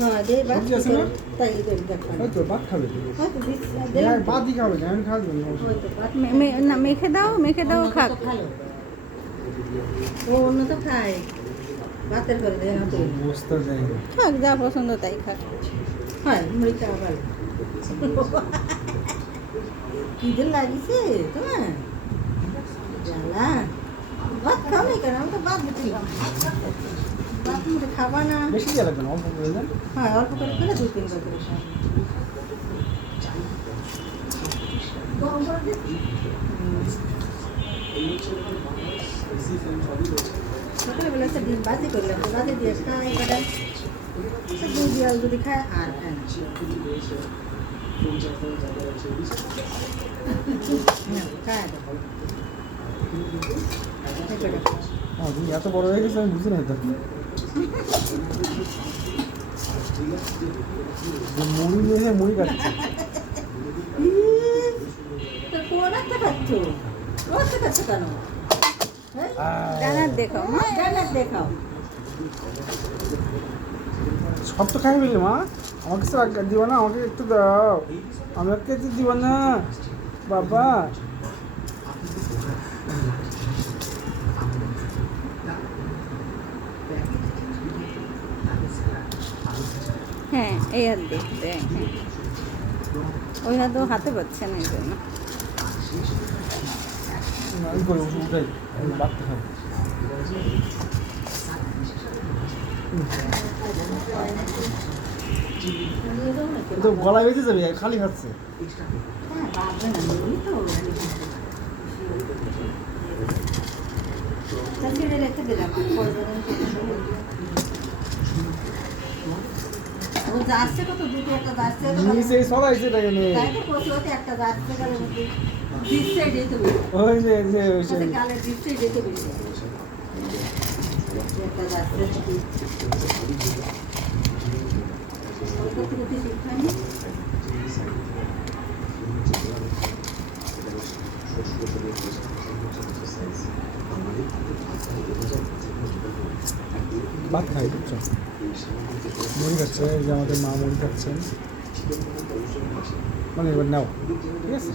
হ্যাঁ দে ভাত তাই ভাত খাবে ভাতই খাবে আমি খাবো না মেখে দাও খাক। ও অন্য তো খায় ভাতের করে দেয় না তো বস্তা যায় খাক যা পছন্দ তাই খাক। হয় মুড়ি খাওয়া ভালো খিদে লাগিছে তোমার জ্বালা ভাত খাও নাই কেন আমি তো ভাত দিচ্ছিলাম ভাত মুড়ি খাবা না বেশি দিয়ে লাগবে না অল্প করে দেন হ্যাঁ অল্প করে খেলে 2-3 করে খাও সকালবেলা একটা ডিম বাজি করলাম বাজি দিয়ে খাই কটা দুধ দিয়ে আলু যদি খায় আর খায় না খায় তুমি এত বড় হয়ে গেছে আমি বুঝি না তো মুড়ি নিয়ে মুড়ি কাটছে কোন একটা খাচ্ছ রসটা খাচ্ছ কেন ডানার দেখাও মা ডানার দেখাও সব তো খাই ফেলি মা আমাকে তো দিবা না আমাকে একটু দাও আমাকে তো দিবা না বাবা হ্যাঁ এই হাত দেখতে হ্যাঁ ওই হাত ও হাতে পাচ্ছে না এই জন্য আমি করি উঠাই রাখতে খাবো তো গলায় বেঁচে যাবে খালি খাচ্ছে হ্যাঁ বাঁধবে না বলি তো ছেড়ে রেখে দিলাম ও যাচ্ছে কত দুটো একটা যাচ্ছে নিচে সবাই সেটা নিয়ে তাই তো কচুতে একটা যাচ্ছে গেলে দিচ্ছে যেতে ওই যে গালে দিচ্ছে যেতে একটা যাচ্ছে শিক্ষানি ভাত খাই বুঝছো মুড়ি খাচ্ছে এই যে আমাদের মা মুড়ি খাচ্ছেন মানে এবার নাও ঠিক আছে